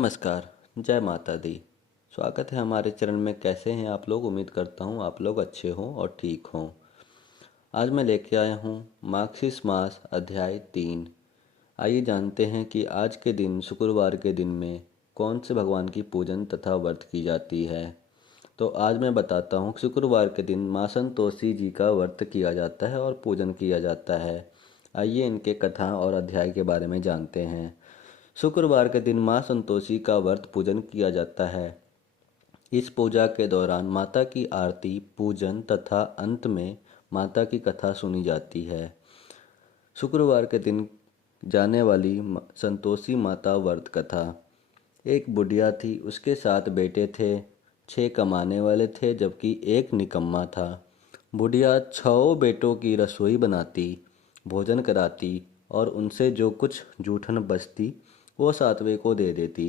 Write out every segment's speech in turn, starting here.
नमस्कार। जय माता दी। स्वागत है हमारे चरण में। कैसे हैं आप लोग? उम्मीद करता हूँ आप लोग अच्छे हों और ठीक हों। आज मैं लेके आया हूँ मार्गशीर्ष मास अध्याय 3। आइए जानते हैं कि आज के दिन शुक्रवार के दिन में कौन से भगवान की पूजन तथा व्रत की जाती है। तो आज मैं बताता हूँ शुक्रवार के दिन माँ संतोषी जी का व्रत किया जाता है और पूजन किया जाता है। आइए इनके कथा और अध्याय के बारे में जानते हैं। शुक्रवार के दिन माँ संतोषी का व्रत पूजन किया जाता है। इस पूजा के दौरान माता की आरती, पूजन तथा अंत में माता की कथा सुनी जाती है। शुक्रवार के दिन जाने वाली संतोषी माता व्रत कथा। एक बुढ़िया थी, उसके 7 बेटे थे। 6 कमाने वाले थे जबकि एक निकम्मा था। बुढ़िया 6 बेटों की रसोई बनाती, भोजन कराती और उनसे जो कुछ जूठन बचती वो 7वें को दे देती।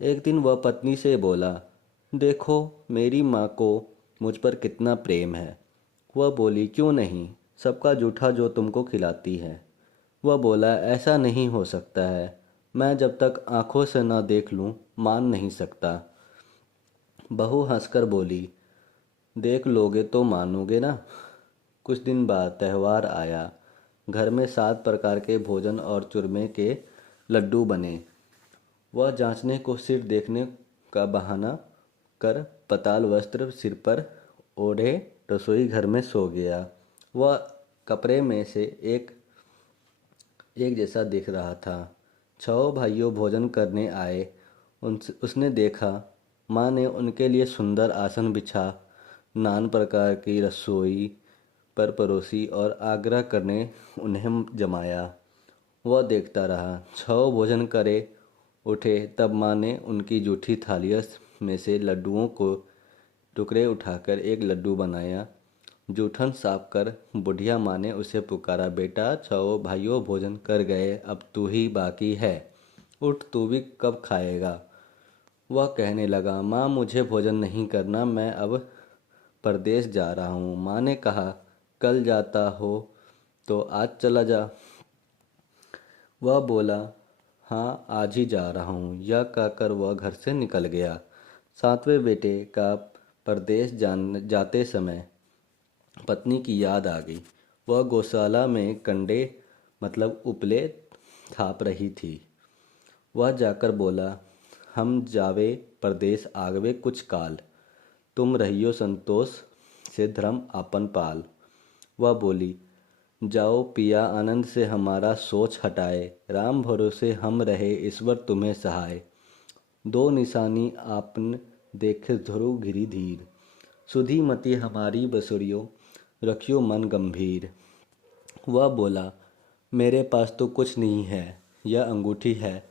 एक दिन वह पत्नी से बोला, देखो मेरी माँ को मुझ पर कितना प्रेम है। वह बोली, क्यों नहीं, सबका जूठा जो तुमको खिलाती है। वह बोला, ऐसा नहीं हो सकता है, मैं जब तक आंखों से न देख लूं मान नहीं सकता। बहू हंसकर बोली, देख लोगे तो मानोगे ना। कुछ दिन बाद त्यौहार आया। घर में 7 प्रकार के भोजन और चूरमे के लड्डू बने। वह जांचने को सिर देखने का बहाना कर पताल वस्त्र सिर पर ओढ़े रसोई घर में सो गया। वह कपड़े में से एक एक जैसा दिख रहा था। 6 भाइयों भोजन करने आए। उसने देखा, माँ ने उनके लिए सुंदर आसन बिछा, नान प्रकार की रसोई पर परोसी और आग्रह करने उन्हें जमाया। वह देखता रहा। 6 भोजन करे उठे तब माँ ने उनकी जूठी थालियों में से लड्डुओं को टुकड़े उठाकर एक लड्डू बनाया। जूठन साफ कर बुढ़िया माँ ने उसे पुकारा, बेटा 6 भाइयों भोजन कर गए, अब तू ही बाकी है, उठ तू भी कब खाएगा। वह कहने लगा, माँ मुझे भोजन नहीं करना, मैं अब परदेश जा रहा हूँ। माँ ने कहा, कल जाता हो तो आज चला जा। वह बोला, हाँ आज ही जा रहा हूँ। यह कहकर वह घर से निकल गया। 7वें बेटे का परदेश जाते समय पत्नी की याद आ गई। वह गौशाला में कंडे मतलब उपले थाप रही थी। वह जाकर बोला, हम जावे परदेश आगवे कुछ काल, तुम रहियो संतोष से धर्म आपन पाल। वह बोली, जाओ पिया आनंद से हमारा सोच हटाए, राम भरोसे हम रहे ईश्वर तुम्हें सहाय। 2 निशानी आपन देखे ध्रुव गिरि धीर, सुधी मति हमारी बसुरियो रखियो मन गंभीर। वह बोला, मेरे पास तो कुछ नहीं है, यह अंगूठी है,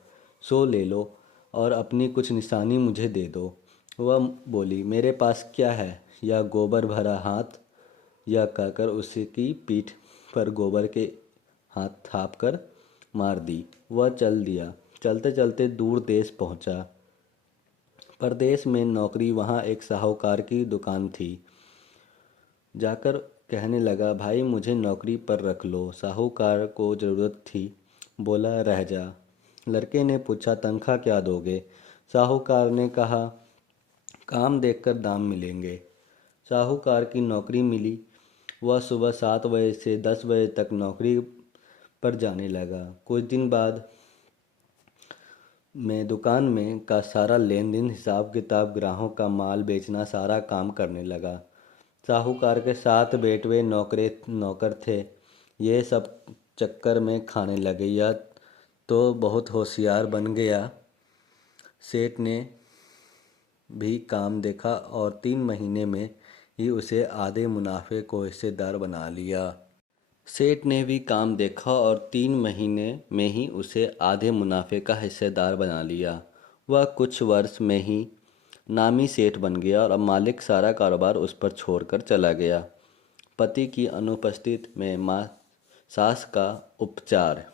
सो ले लो और अपनी कुछ निशानी मुझे दे दो। वह बोली, मेरे पास क्या है, यह गोबर भरा हाथ। यह कहकर उसकी पीठ पर गोबर के हाथ थाप कर मार दी। वह चल दिया। चलते चलते दूर देश पहुंचा। परदेश में नौकरी। वहाँ एक साहूकार की दुकान थी। जाकर कहने लगा, भाई मुझे नौकरी पर रख लो। साहूकार को ज़रूरत थी, बोला रह जा। लड़के ने पूछा, तनख्वाह क्या दोगे? साहूकार ने कहा, काम देखकर दाम मिलेंगे। साहूकार की नौकरी मिली। वह सुबह 7 बजे से 10 बजे तक नौकरी पर जाने लगा। कुछ दिन बाद में दुकान में का सारा लेन देन, हिसाब किताब, ग्राहकों का माल बेचना, सारा काम करने लगा। साहूकार के 7 बेटवे नौकर थे। ये सब चक्कर में खाने लगे। यह तो बहुत होशियार बन गया। सेठ ने भी काम देखा और 3 महीने में ही उसे आधे मुनाफे को हिस्सेदार बना लिया। सेठ ने भी काम देखा और 3 महीने में ही उसे आधे मुनाफे का हिस्सेदार बना लिया। वह कुछ वर्ष में ही नामी सेठ बन गया और अब मालिक सारा कारोबार उस पर छोड़कर चला गया। पति की अनुपस्थिति में माँ सास का उपचार।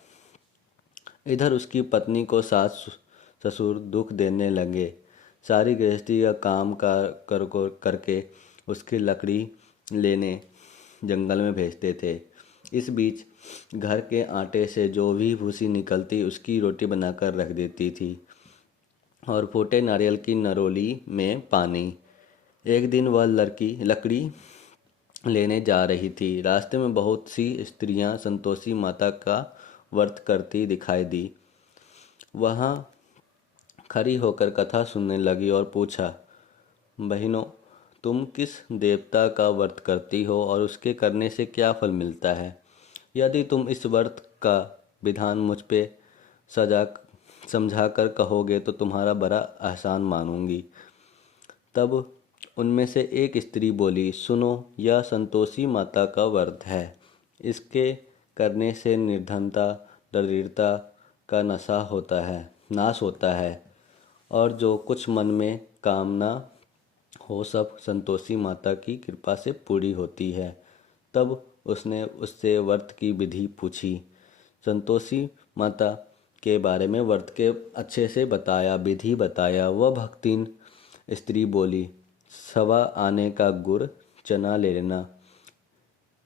इधर उसकी पत्नी को सास ससुर दुख देने लगे। सारी गृहस्थी का काम करके उसकी लकड़ी लेने जंगल में भेजते थे। इस बीच घर के आटे से जो भी भूसी निकलती उसकी रोटी बनाकर रख देती थी। और फूटे नारियल की नरोली में पानी। एक दिन वह लड़की लकड़ी लेने जा रही थी। रास्ते में बहुत सी स्त्रियां संतोषी माता का व्रत करती दिखाई दी। वहां खड़ी होकर कथा सुनने लगी और पूछा, बहनों, तुम किस देवता का व्रत करती हो और उसके करने से क्या फल मिलता है? यदि तुम इस व्रत का विधान मुझ पे सजा समझा कर कहोगे तो तुम्हारा बड़ा एहसान मानूंगी। तब उनमें से एक स्त्री बोली, सुनो, यह संतोषी माता का व्रत है। इसके करने से निर्धनता, दरिद्रता का नाश होता है और जो कुछ मन में कामना हो सब संतोषी माता की कृपा से पूरी होती है। तब उसने उससे व्रत की विधि पूछी। संतोषी माता के बारे में व्रत के अच्छे से बताया, विधि बताया। वह भक्तिन स्त्री बोली, सवा आने का गुड़ चना ले लेना,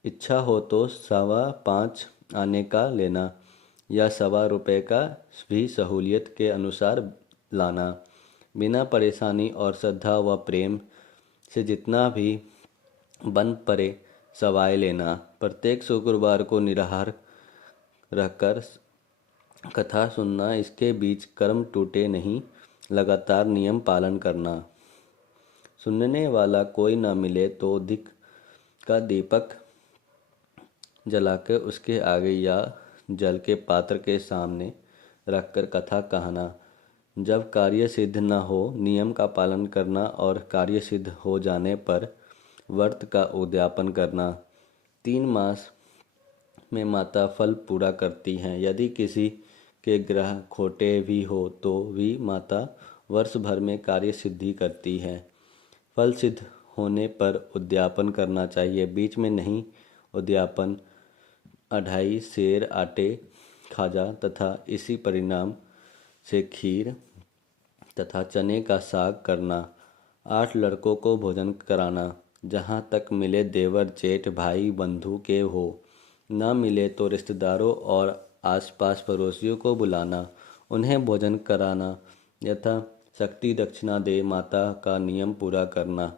इच्छा हो तो 5.25 आने का लेना या ₹1.25 का भी सहूलियत के अनुसार लाना। बिना परेशानी और श्रद्धा व प्रेम से जितना भी बन पड़े सवाए लेना। प्रत्येक शुक्रवार को निराहार रहकर कथा सुनना। इसके बीच कर्म टूटे नहीं, लगातार नियम पालन करना। सुनने वाला कोई न मिले तो दिक का दीपक जलाकर उसके आगे या जल के पात्र के सामने रखकर कथा कहना। जब कार्य सिद्ध न हो, नियम का पालन करना और कार्य सिद्ध हो जाने पर व्रत का उद्यापन करना। 3 मास में माता फल पूरा करती हैं। यदि किसी के ग्रह खोटे भी हो तो भी माता वर्ष भर में कार्य सिद्धि करती है। फल सिद्ध होने पर उद्यापन करना चाहिए, बीच में नहीं। उद्यापन 2.5 सेर आटे खाजा तथा इसी परिणाम से खीर तथा चने का साग करना। 8 लड़कों को भोजन कराना। जहाँ तक मिले देवर जेठ भाई बंधु के हो, न मिले तो रिश्तेदारों और आसपास पड़ोसियों को बुलाना, उन्हें भोजन कराना, यथा शक्ति दक्षिणा दे माता का नियम पूरा करना।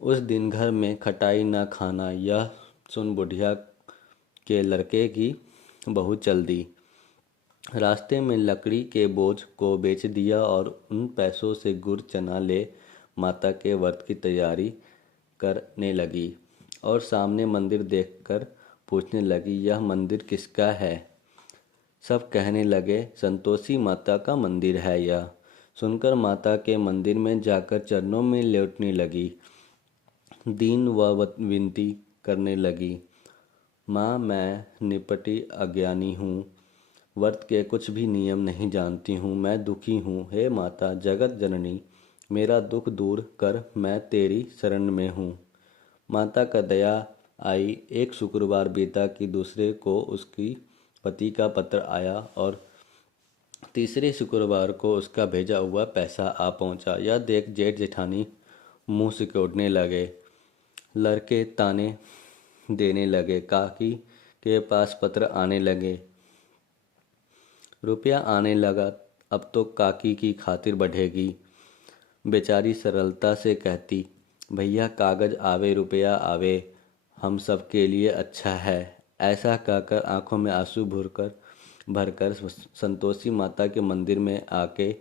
उस दिन घर में खटाई न खाना। यह सुन बुढ़िया के लड़के की बहू चल दी। रास्ते में लकड़ी के बोझ को बेच दिया और उन पैसों से गुड़ चना ले माता के व्रत की तैयारी करने लगी और सामने मंदिर देखकर पूछने लगी, यह मंदिर किसका है? सब कहने लगे, संतोषी माता का मंदिर है यह। सुनकर माता के मंदिर में जाकर चरणों में लेटने लगी। दीन व विनती करने लगी, माँ, मैं निपटी अज्ञानी हूँ, व्रत के कुछ भी नियम नहीं जानती हूँ, मैं दुखी हूँ। हे माता जगत जननी, मेरा दुख दूर कर, मैं तेरी शरण में हूँ। माता का दया आई। एक शुक्रवार बीता कि दूसरे को उसकी पति का पत्र आया और तीसरे शुक्रवार को उसका भेजा हुआ पैसा आ पहुंचा। यह देख जेठ जेठानी मुंह सिकोड़ने लगे। लड़के ताने देने लगे। काकी के पास पत्र आने लगे, रुपया आने लगा, अब तो काकी की खातिर बढ़ेगी। बेचारी सरलता से कहती, भैया कागज आवे रुपया आवे, हम सब के लिए अच्छा है। ऐसा कहकर आंखों में आंसू भरकर संतोषी माता के मंदिर में आके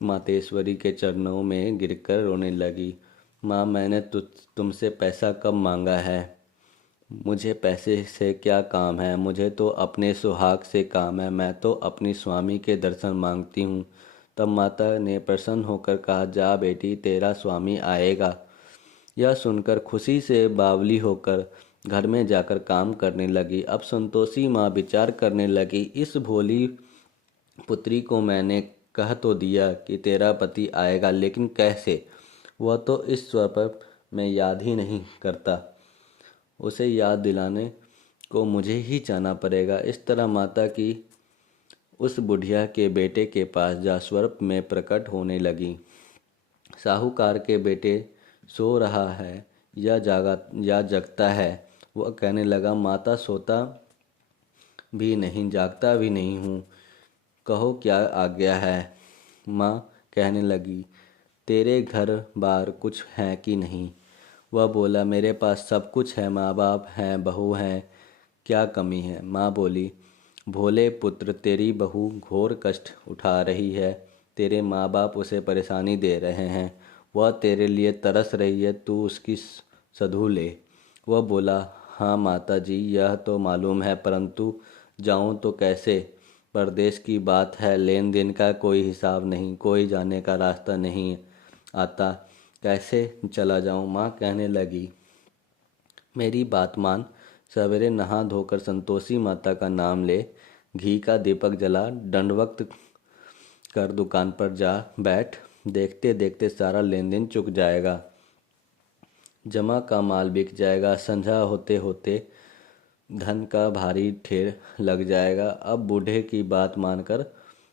मातेश्वरी के चरणों में गिरकर रोने लगी। माँ, मैंने तुमसे पैसा कब मांगा है? मुझे पैसे से क्या काम है? मुझे तो अपने सुहाग से काम है। मैं तो अपनी स्वामी के दर्शन मांगती हूँ। तब माता ने प्रसन्न होकर कहा, जा बेटी, तेरा स्वामी आएगा। यह सुनकर खुशी से बावली होकर घर में जाकर काम करने लगी। अब संतोषी माँ विचार करने लगी, इस भोली पुत्री को मैंने कह तो दिया कि तेरा पति आएगा, लेकिन कैसे? वह तो इस स्वरूप में याद ही नहीं करता। उसे याद दिलाने को मुझे ही जाना पड़ेगा। इस तरह माता की उस बुढ़िया के बेटे के पास जा स्वरूप में प्रकट होने लगी। साहूकार के बेटे सो रहा है या जगता है? वह कहने लगा, माता, सोता भी नहीं, जागता भी नहीं हूँ, कहो क्या आज्ञा है? माँ, कहने लगी, तेरे घर बार कुछ है कि नहीं? वह बोला, मेरे पास सब कुछ है, माँ बाप हैं, बहू हैं, क्या कमी है? माँ बोली, भोले पुत्र, तेरी बहू घोर कष्ट उठा रही है, तेरे माँ बाप उसे परेशानी दे रहे हैं, वह तेरे लिए तरस रही है, तू उसकी सधू ले। वह बोला, हाँ माता जी, यह तो मालूम है, परंतु जाऊं तो कैसे? परदेश की बात है, लेन देन का कोई हिसाब नहीं, कोई जाने का रास्ता नहीं आता, कैसे चला जाऊं? माँ कहने लगी, मेरी बात मान, सवेरे नहा धोकर संतोषी माता का नाम ले, घी का दीपक जला, दंडवत कर दुकान पर जा बैठ, देखते देखते सारा लेन देन चुक जाएगा, जमा का माल बिक जाएगा, संध्या होते होते धन का भारी ढेर लग जाएगा। अब बूढ़े की बात मानकर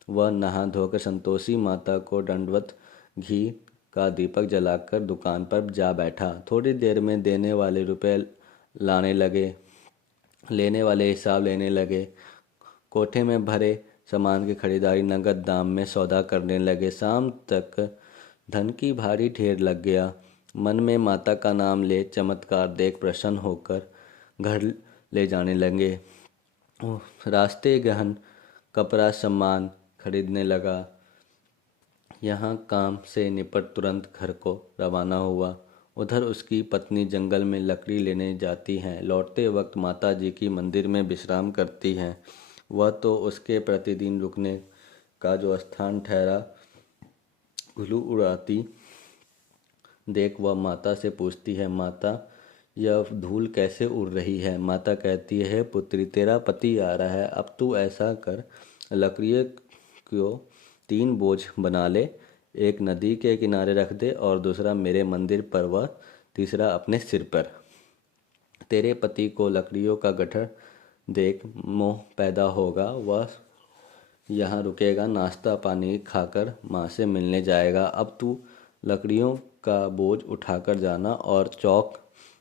वह नहा धोकर संतोषी माता को दंडवत घी का दीपक जलाकर दुकान पर जा बैठा। थोड़ी देर में देने वाले रुपए लाने लगे, लेने वाले हिसाब लेने लगे, कोठे में भरे सामान की खरीदारी नगद दाम में सौदा करने लगे। शाम तक धन की भारी ढेर लग गया। मन में माता का नाम ले चमत्कार देख प्रसन्न होकर घर ले जाने लगे। रास्ते गहन कपड़ा सामान खरीदने लगा। यहाँ काम से निपट तुरंत घर को रवाना हुआ। उधर उसकी पत्नी जंगल में लकड़ी लेने जाती हैं। लौटते वक्त माता जी की मंदिर में विश्राम करती हैं। वह तो उसके प्रतिदिन रुकने का जो स्थान ठहरा, घुलू उड़ाती देख वह माता से पूछती है, माता यह धूल कैसे उड़ रही है? माता कहती है, पुत्री तेरा पति आ रहा है, अब तू ऐसा कर, लकड़ियों को 3 बोझ बना ले, एक नदी के किनारे रख दे और दूसरा मेरे मंदिर पर व तीसरा अपने सिर पर। तेरे पति को लकड़ियों का गट्ठर देख मोह पैदा होगा, वह यहाँ रुकेगा, नाश्ता पानी खाकर माँ से मिलने जाएगा। अब तू लकड़ियों का बोझ उठाकर जाना और चौक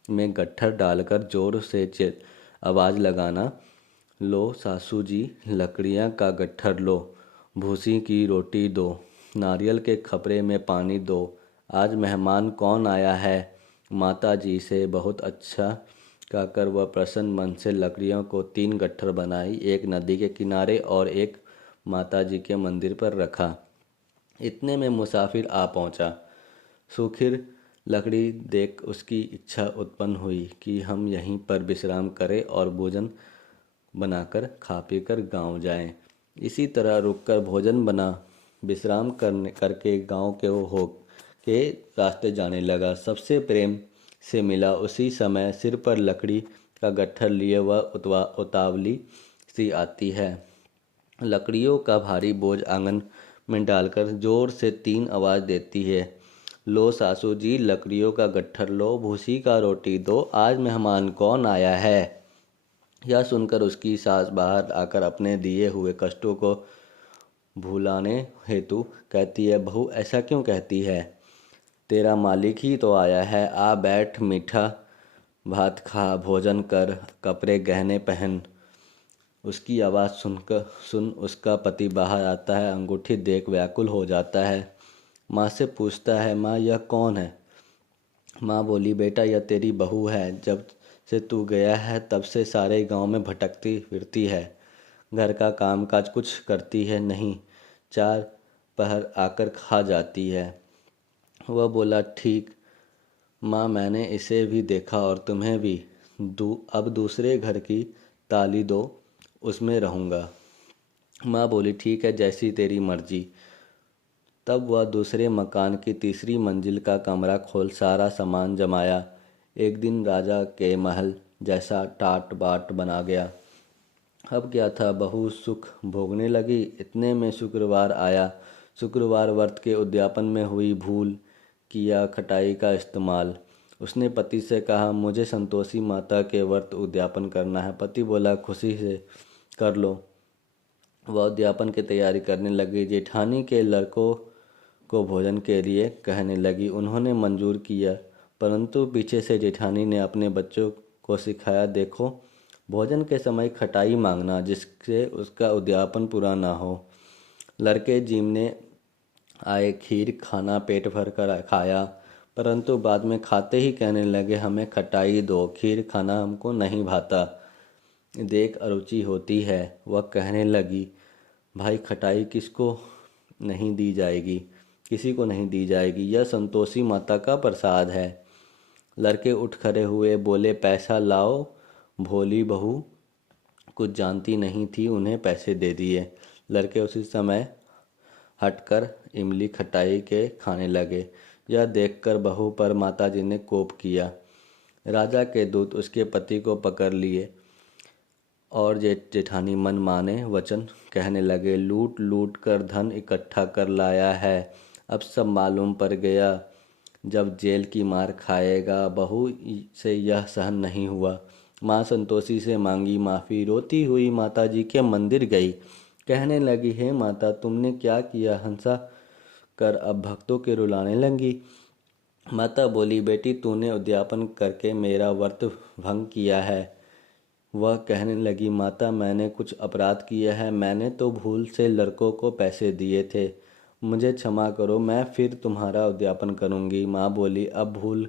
में गट्ठर डालकर जोर से आवाज़ लगाना, लो सासू जी लकड़ियाँ का गट्ठर लो, भूसी की रोटी दो, नारियल के खपरे में पानी दो, आज मेहमान कौन आया है? माता जी से बहुत अच्छा कहकर वह प्रसन्न मन से लकड़ियों को 3 गट्ठर बनाई, एक नदी के किनारे और एक माता जी के मंदिर पर रखा। इतने में मुसाफिर आ पहुंचा। सुखिर लकड़ी देख उसकी इच्छा उत्पन्न हुई कि हम यहीं पर विश्राम करें और भोजन बनाकर खा पीकर गांव जाएं। इसी तरह रुककर भोजन बना विश्राम करके गांव के रास्ते जाने लगा। सबसे प्रेम से मिला। उसी समय सिर पर लकड़ी का गट्ठर लिए वह उतावली सी आती है। लकड़ियों का भारी बोझ आंगन में डालकर जोर से 3 आवाज़ देती है, लो सासू जी लकड़ियों का गट्ठर लो, भूसी का रोटी दो, आज मेहमान कौन आया है? यह सुनकर उसकी सास बाहर आकर अपने दिए हुए कष्टों को भुलाने हेतु कहती है, बहू ऐसा क्यों कहती है? तेरा मालिक ही तो आया है, आ बैठ, मीठा भात खा, भोजन कर, कपड़े गहने पहन। उसकी आवाज़ सुन उसका पति बाहर आता है। अंगूठी देख व्याकुल हो जाता है। माँ से पूछता है, माँ यह कौन है? माँ बोली, बेटा यह तेरी बहू है, जब से तू गया है तब से सारे गांव में भटकती फिरती है, घर का काम काज कुछ करती है नहीं, 4 पहर आकर खा जाती है। वह बोला, ठीक माँ, मैंने इसे भी देखा और तुम्हें भी। अब दूसरे घर की ताली दो, उसमें रहूँगा। माँ बोली, ठीक है, जैसी तेरी मर्जी। तब वह दूसरे मकान की तीसरी मंजिल का कमरा खोल सारा सामान जमाया। एक दिन राजा के महल जैसा टाट बाट बना गया। अब क्या था, बहू सुख भोगने लगी। इतने में शुक्रवार आया। शुक्रवार व्रत के उद्यापन में हुई भूल किया खटाई का इस्तेमाल। उसने पति से कहा, मुझे संतोषी माता के व्रत उद्यापन करना है। पति बोला, खुशी से कर लो। वह उद्यापन की तैयारी करने लगी। जेठानी के लड़कों को भोजन के लिए कहने लगी। उन्होंने मंजूर किया, परंतु पीछे से जेठानी ने अपने बच्चों को सिखाया, देखो भोजन के समय खटाई मांगना, जिससे उसका उद्यापन पूरा ना हो। लड़के जीमने आए, खीर खाना पेट भर कर खाया, परंतु बाद में खाते ही कहने लगे हमें खटाई दो, खीर खाना हमको नहीं भाता। देख अरुचि होती है। वह कहने लगी, भाई खटाई किसको नहीं दी जाएगी, किसी को नहीं दी जाएगी, यह संतोषी माता का प्रसाद है। लड़के उठ खड़े हुए, बोले पैसा लाओ। भोली बहू कुछ जानती नहीं थी, उन्हें पैसे दे दिए। लड़के उसी समय हटकर इमली खटाई के खाने लगे। यह देखकर बहू पर माताजी ने कोप किया। राजा के दूत उसके पति को पकड़ लिए और जेठानी मन माने वचन कहने लगे, लूट लूट कर धन इकट्ठा कर लाया है, अब सब मालूम पड़ गया, जब जेल की मार खाएगा। बहू से यह सहन नहीं हुआ। माँ संतोषी से मांगी माफ़ी। रोती हुई माताजी के मंदिर गई। कहने लगी, हे माता, तुमने क्या किया, हंसा कर अब भक्तों के रुलाने लगी। माता बोली, बेटी तूने उद्यापन करके मेरा व्रत भंग किया है। वह कहने लगी, माता मैंने कुछ अपराध किया है, मैंने तो भूल से लड़कों को पैसे दिए थे, मुझे क्षमा करो, मैं फिर तुम्हारा उद्यापन करूंगी। माँ बोली, अब भूल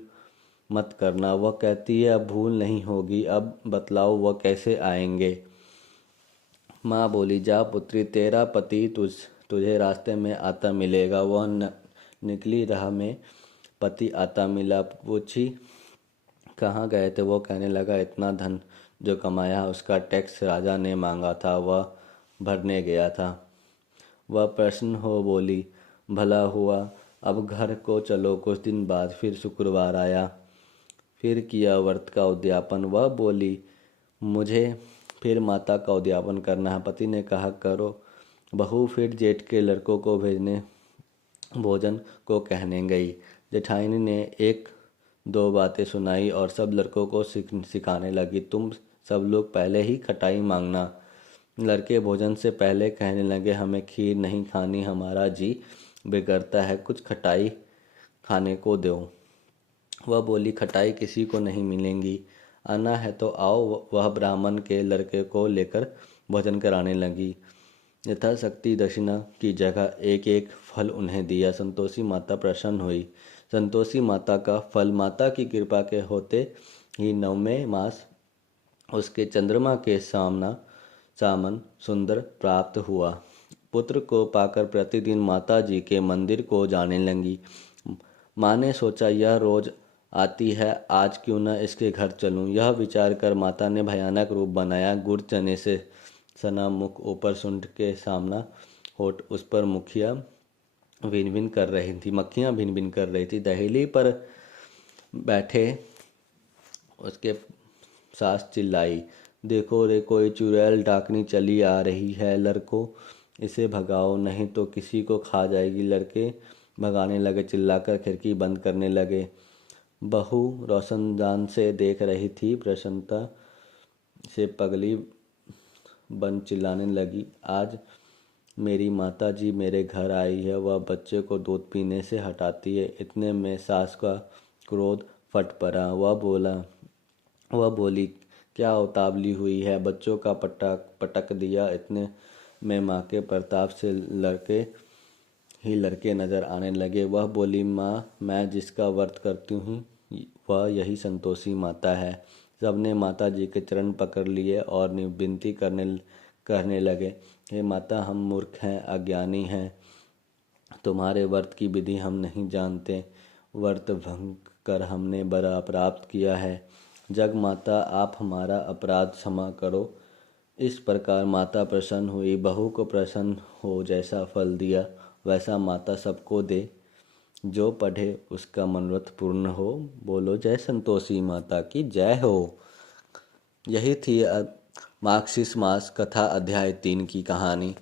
मत करना। वह कहती है, अब भूल नहीं होगी, अब बतलाओ वह कैसे आएंगे। माँ बोली, जा पुत्री, तेरा पति तुझे रास्ते में आता मिलेगा। वह निकली राह में पति आता मिला। पूछी, कहाँ गए थे? वो कहने लगा, इतना धन जो कमाया उसका टैक्स राजा ने मांगा था, वह भरने गया था। वह प्रसन्न हो बोली, भला हुआ, अब घर को चलो। कुछ दिन बाद फिर शुक्रवार आया, फिर किया व्रत का उद्यापन। वह बोली, मुझे फिर माता का उद्यापन करना है। पति ने कहा, करो। बहू फिर जेठ के लड़कों को भेजने भोजन को कहने गई। जेठानी ने एक दो बातें सुनाई और सब लड़कों को सिखाने लगी, तुम सब लोग पहले ही खटाई मांगना। लड़के भोजन से पहले कहने लगे, हमें खीर नहीं खानी, हमारा जी बिगड़ता है, कुछ खटाई खाने को दो। वह बोली, खटाई किसी को नहीं मिलेंगी, आना है तो आओ। वह ब्राह्मण के लड़के को लेकर भोजन कराने लगी। यथाशक्ति दक्षिणा की जगह एक एक फल उन्हें दिया। संतोषी माता प्रसन्न हुई। संतोषी माता का फल माता की कृपा के होते ही 9वें मास उसके चंद्रमा के सामन सुंदर प्राप्त हुआ। पुत्र को पाकर प्रतिदिन माता जी के मंदिर को जाने लगी। माँ ने सोचा, यह रोज आती है, आज क्यों न इसके घर चलूं। यह विचार कर माता ने भयानक रूप बनाया। गुड़ चने से सना मुख, ऊपर सुंड के सामना होठ, उस पर मक्खियाँ भिन भिन कर रही थी। दहली पर बैठे उसके सास चिल्लाई, देखो रे, कोई चुड़ैल डाकनी चली आ रही है, लड़कों इसे भगाओ नहीं तो किसी को खा जाएगी। लड़के भगाने लगे, चिल्लाकर खिड़की बंद करने लगे। बहू रोशनदान से देख रही थी। प्रसन्नता से पगली बन चिल्लाने लगी, आज मेरी माता जी मेरे घर आई है, वह बच्चे को दूध पीने से हटाती है। इतने में सास का क्रोध फट पड़ा। वह बोली, क्या उतावली हुई है, बच्चों का पटक दिया। इतने में माँ के प्रताप से लड़के नजर आने लगे। वह बोली, माँ, मैं जिसका व्रत करती हूँ वह यही संतोषी माता है। सबने माता जी के चरण पकड़ लिए और विनती करने लगे, हे माता, हम मूर्ख हैं, अज्ञानी हैं, तुम्हारे व्रत की विधि हम नहीं जानते, व्रत भंग कर हमने बड़ा अपराध किया है, जग माता आप हमारा अपराध क्षमा करो। इस प्रकार माता प्रसन्न हुई। बहू को प्रसन्न हो जैसा फल दिया वैसा माता सबको दे। जो पढ़े उसका मनोरथ पूर्ण हो। बोलो जय संतोषी माता की जय हो। यही थी मार्गशीर्ष मास कथा अध्याय 3 की कहानी।